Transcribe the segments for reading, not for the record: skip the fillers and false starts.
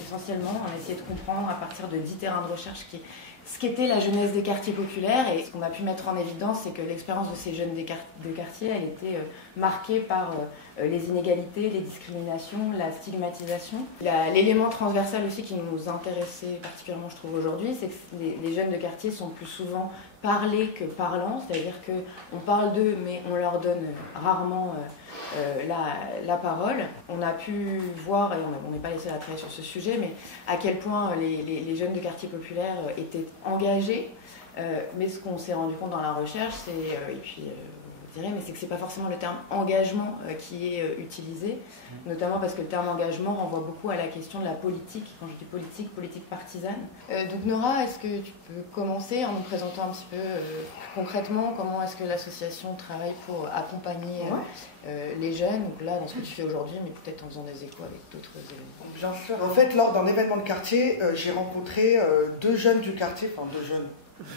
Essentiellement, on a essayé de comprendre à partir de 10 terrains de recherche ce qu'était la jeunesse des quartiers populaires. Et ce qu'on a pu mettre en évidence, c'est que l'expérience de ces jeunes de quartier, elle était marquée par les inégalités, les discriminations, la stigmatisation. L'élément transversal aussi qui nous intéressait particulièrement, je trouve, aujourd'hui, c'est que les jeunes de quartier sont plus souvent parlés que parlants, c'est-à-dire qu'on parle d'eux, mais on leur donne rarement la parole. On a pu voir, et on n'est pas les seuls à travailler sur ce sujet, mais à quel point les jeunes de quartier populaire étaient engagés. Mais ce qu'on s'est rendu compte dans la recherche, c'est, et puis vous direz, mais c'est que c'est pas forcément le terme engagement qui est utilisé, notamment parce que le terme engagement renvoie beaucoup à la question de la politique. Quand je dis politique partisane. Donc Nora, est-ce que tu peux commencer en nous présentant un petit peu concrètement comment est-ce que l'association travaille pour accompagner les jeunes, donc là dans ce que tu fais aujourd'hui, mais peut-être en faisant des échos avec d'autres événements. Bien sûr. En fait, lors d'un événement de quartier, j'ai rencontré deux jeunes du quartier, enfin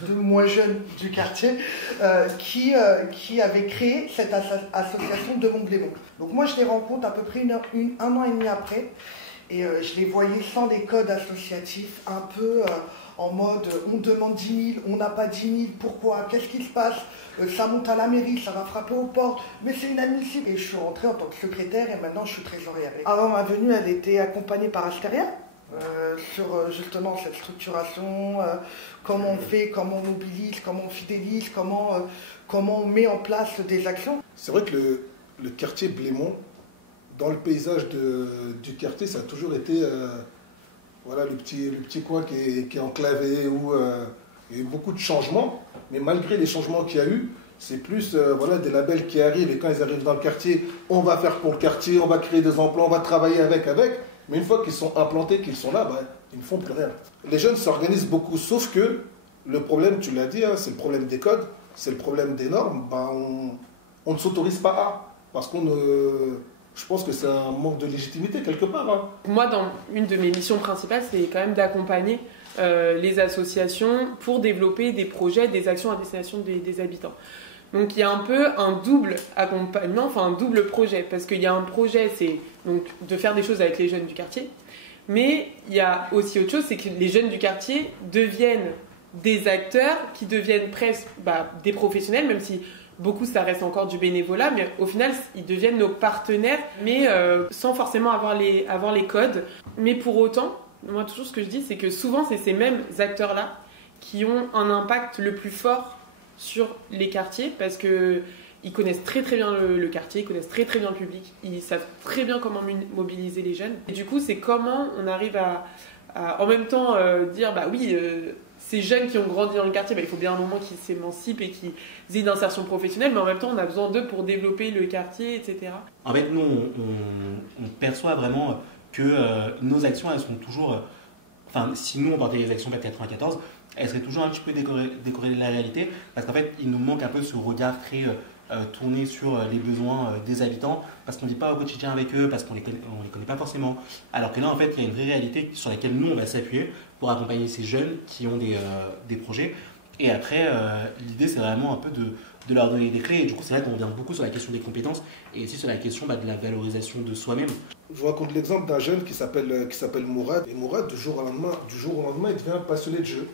deux moins jeunes du quartier, qui avaient créé cette association de Montblémont. Donc moi, je les rencontre à peu près un an et demi après, et je les voyais sans les codes associatifs, un peu en mode on demande 10 000, on n'a pas 10 000, pourquoi, qu'est-ce qui se passe, ça monte à la mairie, ça va frapper aux portes, mais c'est inadmissible. Et je suis rentré en tant que secrétaire et maintenant je suis trésorière. Avant ma venue, elle était accompagnée par Asteria. Sur justement cette structuration, comment on fait, comment on mobilise, comment on fidélise, comment on met en place des actions. C'est vrai que le quartier Blémont, dans le paysage du quartier, ça a toujours été voilà, le petit coin qui est enclavé, où il y a eu beaucoup de changements, mais malgré les changements qu'il y a eu, c'est plus voilà, des labels qui arrivent, et quand ils arrivent dans le quartier, on va faire pour le quartier, on va créer des emplois, on va travailler avec. Mais une fois qu'ils sont implantés, qu'ils sont là, ils ne font plus rien. Les jeunes s'organisent beaucoup, sauf que le problème, tu l'as dit, hein, c'est le problème des codes, c'est le problème des normes. On ne s'autorise pas à, parce je pense que c'est un manque de légitimité quelque part. Hein. Moi, dans une de mes missions principales, c'est quand même d'accompagner les associations pour développer des projets, des actions à destination des habitants. Donc il y a un peu un double accompagnement, enfin un double projet, parce qu'il y a un projet, c'est donc de faire des choses avec les jeunes du quartier, mais il y a aussi autre chose, c'est que les jeunes du quartier deviennent des acteurs qui deviennent presque des professionnels, même si beaucoup ça reste encore du bénévolat, mais au final ils deviennent nos partenaires, mais sans forcément avoir les codes. Mais pour autant, moi toujours ce que je dis, c'est que souvent c'est ces mêmes acteurs-là qui ont un impact le plus fort sur les quartiers, parce qu'ils connaissent très très bien le quartier, ils connaissent très très bien le public, ils savent très bien comment mobiliser les jeunes. Et du coup, c'est comment on arrive à en même temps dire, ces jeunes qui ont grandi dans le quartier, il faut bien un moment qu'ils s'émancipent et qu'ils aient une insertion professionnelle, mais en même temps, on a besoin d'eux pour développer le quartier, etc. En fait, nous, on perçoit vraiment que nos actions, elles sont toujours... si nous, on portait les actions PEP 94, elle serait toujours un petit peu décorrélée de la réalité, parce qu'en fait, il nous manque un peu ce regard très tourné sur les besoins des habitants, parce qu'on ne vit pas au quotidien avec eux, parce qu'on les connaît pas forcément. Alors que là, en fait, il y a une vraie réalité sur laquelle nous, on va s'appuyer pour accompagner ces jeunes qui ont des projets. Et après, l'idée, c'est vraiment un peu de leur donner des clés. Et du coup, c'est vrai qu'on revient beaucoup sur la question des compétences et aussi sur la question de la valorisation de soi-même. Je vous raconte l'exemple d'un jeune qui s'appelle Mourad. Et Mourad, du jour au lendemain, il devient passionné de jeu.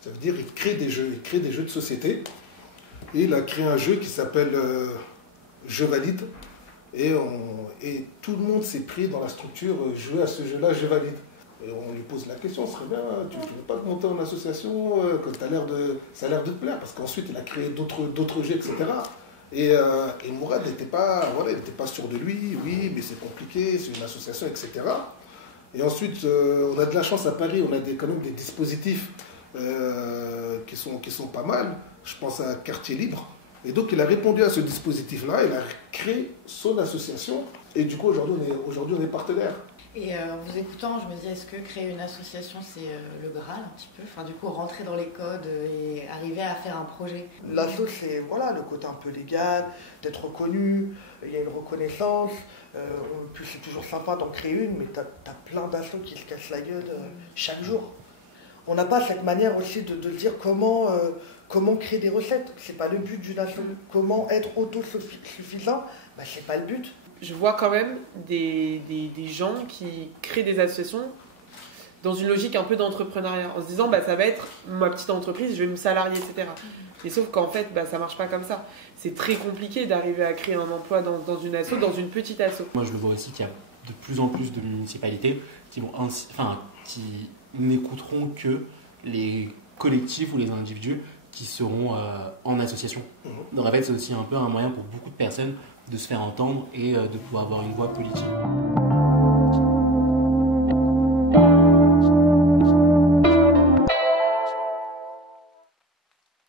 Ça veut dire qu'il crée des jeux de société. Et il a créé un jeu qui s'appelle Je valide. Et tout le monde s'est pris dans la structure, jouer à ce jeu-là, Je valide. Et on lui pose la question, ce serait bien, tu ne veux pas te monter en association, que ça a l'air de te plaire, parce qu'ensuite il a créé d'autres jeux, etc. Et Mourad n'était pas sûr de lui, oui, mais c'est compliqué, c'est une association, etc. Et ensuite, on a de la chance à Paris, on a quand même des dispositifs qui sont pas mal. Je pense à Quartier Libre. Et donc il a répondu à ce dispositif-là, il a créé son association, et du coup aujourd'hui on est partenaires. Et en vous écoutant, je me dis, est-ce que créer une association, c'est le Graal un petit peu? Enfin, du coup, rentrer dans les codes et arriver à faire un projet. L'asso, c'est le côté un peu légal, d'être reconnu, il y a une reconnaissance. Puis c'est toujours sympa d'en créer une, mais t'as plein d'assos qui se cassent la gueule chaque jour. On n'a pas cette manière aussi de dire comment créer des recettes. C'est pas le but d'une asso. Comment être autosuffisant, c'est pas le but. Je vois quand même des gens qui créent des associations dans une logique un peu d'entrepreneuriat, en se disant ça va être ma petite entreprise, je vais me salarier, etc. Et sauf qu'en fait, ça marche pas comme ça. C'est très compliqué d'arriver à créer un emploi dans une asso, dans une petite asso. Moi, je le vois aussi qu'il y a de plus en plus de municipalités qui n'écouteront que les collectifs ou les individus qui seront en association. Donc en fait, c'est aussi un peu un moyen pour beaucoup de personnes de se faire entendre et de pouvoir avoir une voix politique.